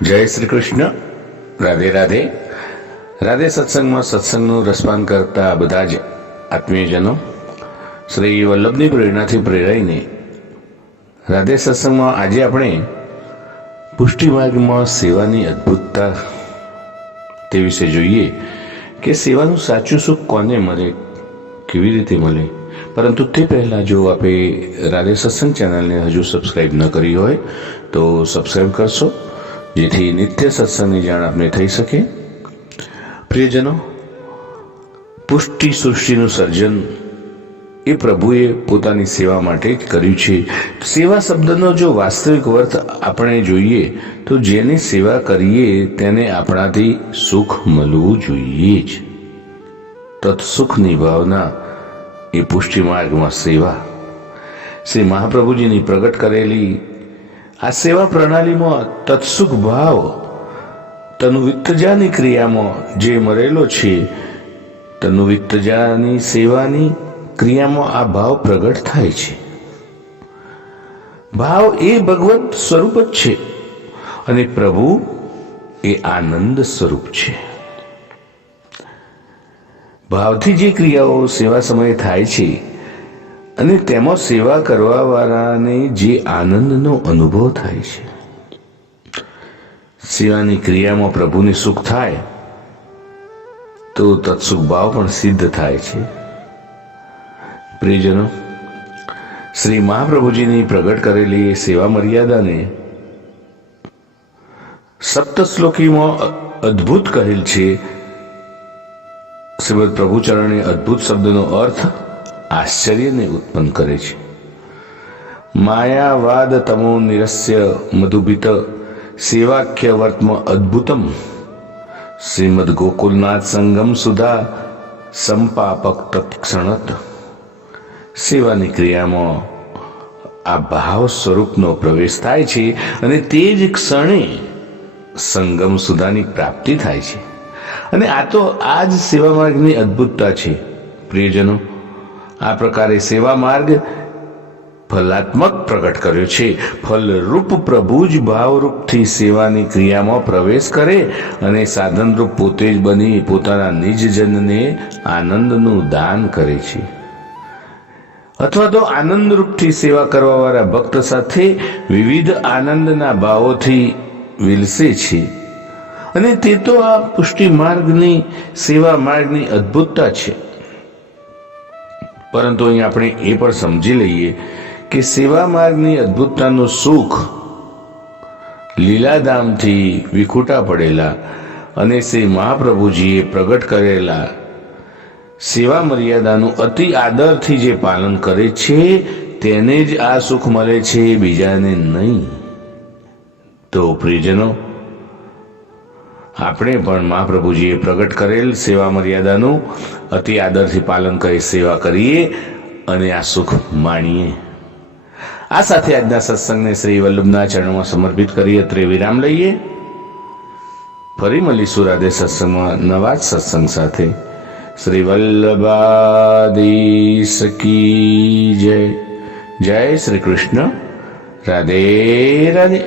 જય શ્રી કૃષ્ણ. રાધે રાધે. રાધે સત્સંગમાં સત્સંગનું રસપાન કરતા બધા જ આત્મીયજનો શ્રી વલ્લભની પ્રેરણાથી પ્રેરાઈને રાધે સત્સંગમાં આજે આપણે પુષ્ટિ માર્ગમાં સેવાની અદ્ભુતતા તે વિશે જોઈએ કે સેવાનું સાચું સુખ કોને મળે, કેવી રીતે મળે. પરંતુ તે પહેલાં જો આપે રાધે સત્સંગ ચેનલને હજુ સબસ્ક્રાઈબ ન કરી હોય તો સબસ્ક્રાઈબ કરશો, જેથી નિત્ય સત્સંગની જાણ આપને થઈ શકે. પ્રિયજનો, પુષ્ટિ સૃષ્ટિનું સર્જન એ પ્રભુએ પોતાની સેવા માટે જ કર્યું છે. સેવા શબ્દનો જો વાસ્તવિક અર્થ આપણે જોઈએ તો જેની સેવા કરીએ તેને આપણાથી સુખ મળવું જોઈએ જ. તત્સુખની ભાવના એ પુષ્ટિ માર્ગમાં સેવા શ્રી મહાપ્રભુજીની પ્રગટ કરેલી આ સેવા પ્રણાલીમાં તત્સુખ ભાવ તનુવિત્તજાની ક્રિયામાં જે મરેલો છે, તનુવિત્તજાની સેવાની ક્રિયામાં આ ભાવ પ્રગટ થાય છે. ભાવ એ ભગવત સ્વરૂપ જ છે અને પ્રભુ એ આનંદ સ્વરૂપ છે. ભાવથી જે ક્રિયાઓ સેવા સમયે થાય છે અને તેમાં સેવા કરવા વાળાને જે આનંદનો અનુભવ થાય છે, સેવાની ક્રિયામાં પ્રભુને સુખ થાય તો તત્સુખ ભાવ પણ સિદ્ધ થાય છે. પ્રિયજનો, શ્રી મહાપ્રભુજીની પ્રગટ કરેલી સેવા મર્યાદાને સપ્તશ્લોકીમાં અદ્ભુત કહેલ છે. શ્રીમદ પ્રભુચરણે અદ્ભુત શબ્દનો અર્થ આશ્ચર્યને ઉત્પન્ન કરે છે. માયાવાદ તમો નિરસ્ય મધુભિત સેવાખ્ય વર્તમ અદ્ભુતમ શ્રીમદ ગોકુલનાથ સંગમ સુધા સંપાપક તત્ક્ષણત. સેવાની ક્રિયામાં આ ભાવ સ્વરૂપનો પ્રવેશ થાય છે અને તે જ ક્ષણે સંગમ સુધાની પ્રાપ્તિ થાય છે. અને આ જ સેવા માર્ગની અદ્ભુતતા છે. પ્રિયજનો, આ પ્રકારે સેવા માર્ગ ફલાત્મક પ્રગટ કર્યો છે. ફલરૂપ પ્રભુ જ ભાવરૂપથી સેવાની ક્રિયામાં પ્રવેશ કરે અને સાધનરૂપ પોતે જ બની પોતાના નિજજનને આનંદનું દાન કરે છે, અથવા તો આનંદરૂપથી સેવા કરવાવાળા ભક્ત સાથે વિવિધ આનંદના ભાવોથી વિલસે છે. અને તે તો આ પુષ્ટિ માર્ગની સેવા માર્ગની અદ્ભુતતા છે. પરંતુ અહીં આપણે એ પણ સમજી લઈએ કે સેવા માર્ગની અદ્ભુતતાનું સુખ લીલાધામથી વિખૂટા પડેલા અને શ્રી મહાપ્રભુજીએ પ્રગટ કરેલા સેવા મર્યાદાનું અતિ આદરથી જે પાલન કરે છે તેને જ આ સુખ મળે છે, બીજાને નહીં. તો પ્રિયજનો, આપણે પણ મહાપ્રભુજીએ પ્રગટ કરેલ સેવા મર્યાદાનું અતિ આદરથી પાલન કરી સેવા કરીએ અને આ સુખ માણીએ. આ સાથે આજના સત્સંગને શ્રી વલ્લભના ચરણોમાં સમર્પિત કરી અત્રે વિરામ લઈએ. ફરી મળીશું રાધે સત્સંગમાં નવા જ સત્સંગ સાથે. શ્રી વલ્લભાધીશ કી જય. જય શ્રી કૃષ્ણ. રાધે રાધે.